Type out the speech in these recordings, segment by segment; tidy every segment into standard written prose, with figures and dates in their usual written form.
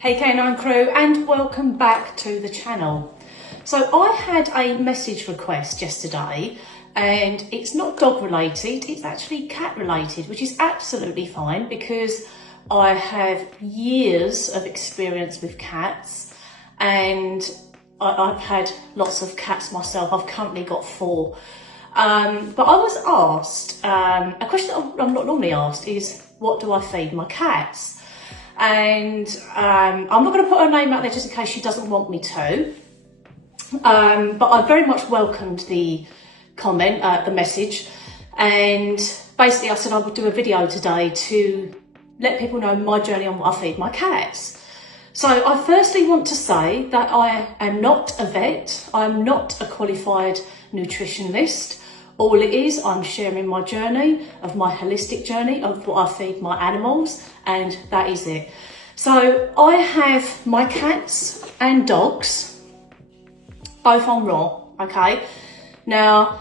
Hey Canine Crew, and welcome back to the channel. So I had a message request yesterday, and it's not dog related, it's actually cat related, which is absolutely fine because I have years of experience with cats, and I've had lots of cats myself. I've currently got 4. But I was asked, a question I'm not normally asked is, what do I feed my cats? And I'm not going to put her name out there just in case she doesn't want me to. But I very much welcomed the comment, the message. And basically I said I would do a video today to let people know my journey on what I feed my cats. So I firstly want to say that I am not a vet. I'm not a qualified nutritionist. All it is, I'm sharing my journey, of my holistic journey of what I feed my animals, and that is it. So I have my cats and dogs, both on raw, okay? Now,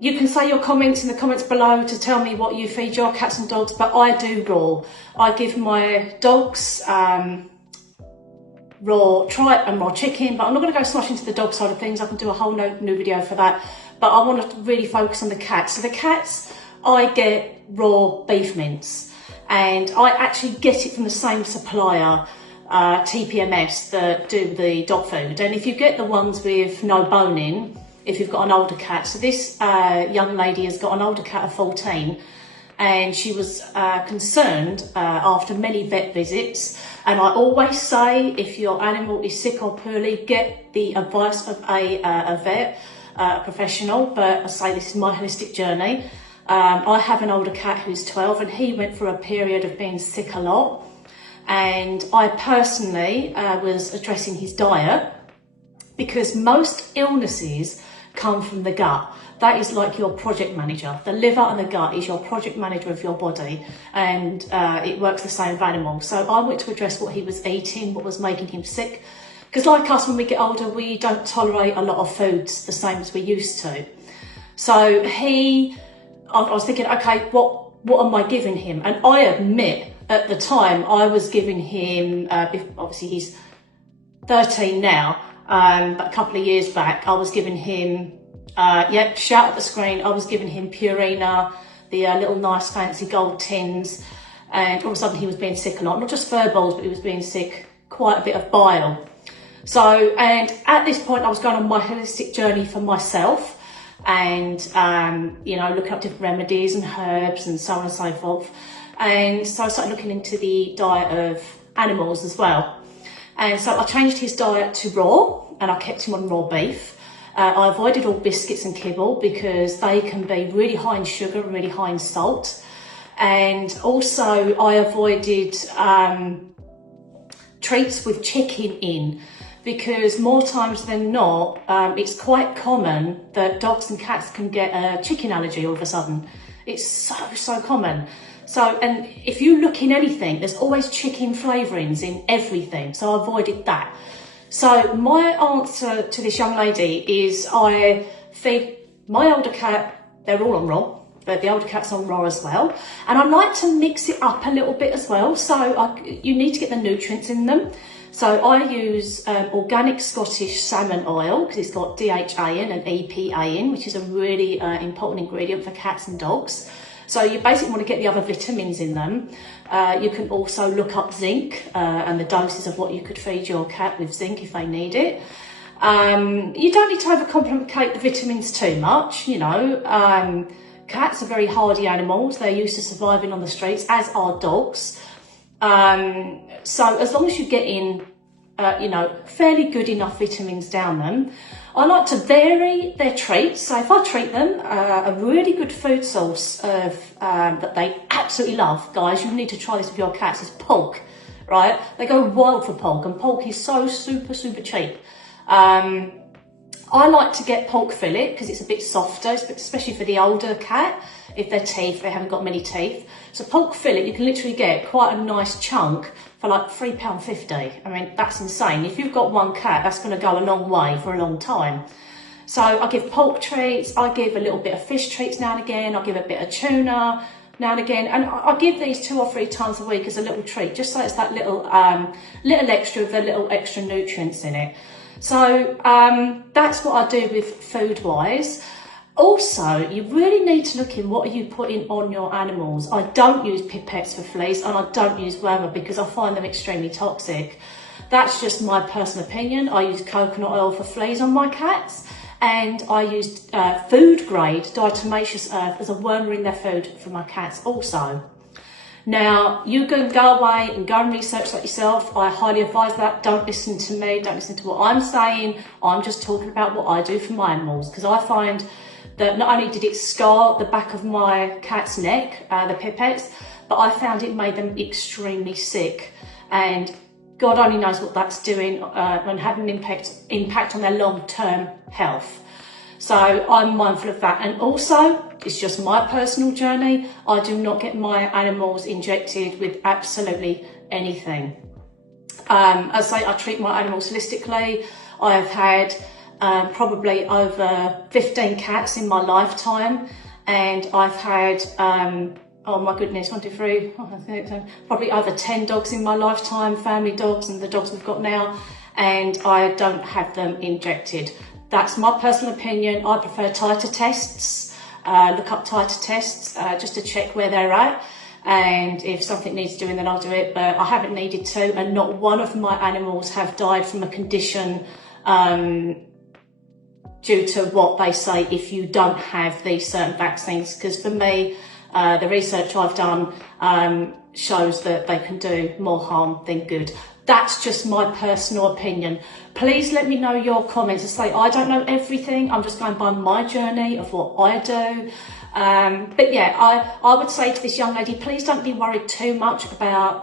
you can say your comments in the comments below to tell me what you feed your cats and dogs, but I do raw. I give my dogs raw tripe and raw chicken, but I'm not going to go so much into the dog side of things. I can do a whole new video for that, but I want to really focus on the cats. So the cats, I get raw beef mince, and I actually get it from the same supplier, TPMS, that do the dog food. And if you get the ones with no bone in, if you've got an older cat, so this young lady has got an older cat of 14, and she was concerned after many vet visits. And I always say, if your animal is sick or poorly, get the advice of a vet, a professional. But I say this is my holistic journey. I have an older cat who's 12, and he went through a period of being sick a lot. And I personally was addressing his diet, because most illnesses come from the gut. That is like your project manager. The liver and the gut is your project manager of your body, and it works the same with animals. So I went to address what he was eating, what was making him sick. Because like us, when we get older, we don't tolerate a lot of foods the same as we used to. So I was thinking, okay, what am I giving him? And I admit, at the time, I was giving him, obviously he's 13 now, but a couple of years back, I was giving him, shout at the screen, I was giving him Purina, the little nice fancy gold tins, and all of a sudden he was being sick a lot, not just fur balls, but he was being sick, quite a bit of bile. So, and at this point I was going on my holistic journey for myself, and, looking up different remedies and herbs and so on and so forth. And so I started looking into the diet of animals as well. And so I changed his diet to raw, and I kept him on raw beef. I avoided all biscuits and kibble because they can be really high in sugar and really high in salt. And also I avoided treats with chicken in, because more times than not, it's quite common that dogs and cats can get a chicken allergy all of a sudden. It's so common. So, and if you look in anything, there's always chicken flavourings in everything. So I avoided that. So my answer to this young lady is I feed my older cat, they're all on raw, but the older cat's on raw as well. And I like to mix it up a little bit as well. So you need to get the nutrients in them. So I use organic Scottish salmon oil, because it's got DHA in and EPA in, which is a really important ingredient for cats and dogs. So you basically want to get the other vitamins in them. You can also look up zinc and the doses of what you could feed your cat with zinc if they need it. You don't need to overcomplicate the vitamins too much, Cats are very hardy animals. They're used to surviving on the streets, as are dogs. So as long as you get in, fairly good enough vitamins down them. I like to vary their treats. So if I treat them, a really good food source of that they absolutely love, guys, you need to try this with your cats, is pork, right? They go wild for pork, and pork is so super cheap. I like to get pork fillet because it's a bit softer, especially for the older cat, if they haven't got many teeth. So pork fillet, you can literally get quite a nice chunk for like £3.50. I mean, that's insane. If you've got one cat, that's going to go a long way for a long time. So I give pork treats, I give a little bit of fish treats now and again, I give a bit of tuna, now and again, and I give these 2 or 3 times a week as a little treat, just so it's that little little extra with the little extra nutrients in it. So that's what I do with food wise. Also, you really need to look in what are you putting on your animals. I don't use pipettes for fleas, and I don't use wormer because I find them extremely toxic. That's just my personal opinion. I use coconut oil for fleas on my cats, and I use food grade diatomaceous earth as a wormer in their food for my cats also. Now, you can go away and go and research that yourself. I highly advise that. Don't listen to me, don't listen to what I'm saying. I'm just talking about what I do for my animals, because I find that not only did it scar the back of my cat's neck, the pipettes, but I found it made them extremely sick. And God only knows what that's doing and having an impact on their long-term health. So I'm mindful of that. And also, it's just my personal journey. I do not get my animals injected with absolutely anything. As I say, I treat my animals holistically. I have had probably over 15 cats in my lifetime, and I've had oh my goodness, 1, 2, 3, probably over 10 dogs in my lifetime, family dogs and the dogs we've got now, and I don't have them injected. That's my personal opinion. I prefer titer tests. Look up titer tests just to check where they're at, and if something needs doing then I'll do it, but I haven't needed to, and not one of my animals have died from a condition due to what they say if you don't have these certain vaccines, because for me, the research I've done shows that they can do more harm than good. That's just my personal opinion. Please let me know your comments. I say I don't know everything. I'm just going by my journey of what I do. But yeah, I would say to this young lady, please don't be worried too much about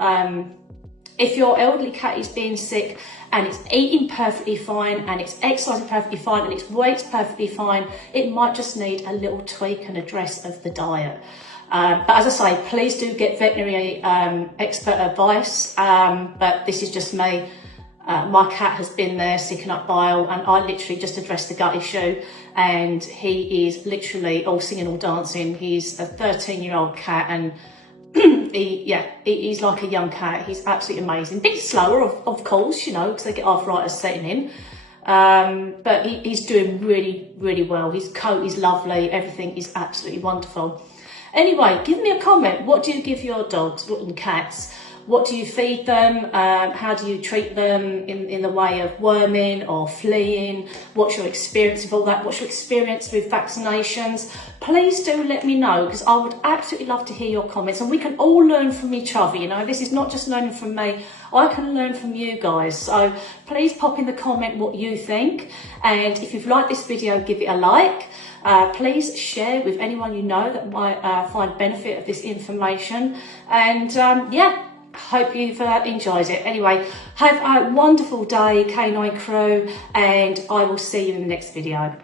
if your elderly cat is being sick and it's eating perfectly fine and it's exercising perfectly fine and its weight's perfectly fine. It might just need a little tweak and address of the diet. But as I say, please do get veterinary expert advice. But this is just me. My cat has been there sicking up bile, and I literally just addressed the gut issue, and he is literally all singing, all dancing. He's a 13-year-old cat, and he's like a young cat. He's absolutely amazing. Bit slower, of course, you know, because they get arthritis setting in. But he's doing really, really well. His coat is lovely. Everything is absolutely wonderful. Anyway, give me a comment. What do you give your dogs and cats? What do you feed them? How do you treat them in the way of worming or fleeing? What's your experience of all that? What's your experience with vaccinations? Please do let me know, because I would absolutely love to hear your comments, and we can all learn from each other. You know, this is not just learning from me. I can learn from you guys. So please pop in the comment what you think. And if you've liked this video, give it a like. Please share with anyone you know that might find benefit of this information. And yeah, hope you've enjoyed it. Anyway, have a wonderful day, Canine Crew, and I will see you in the next video.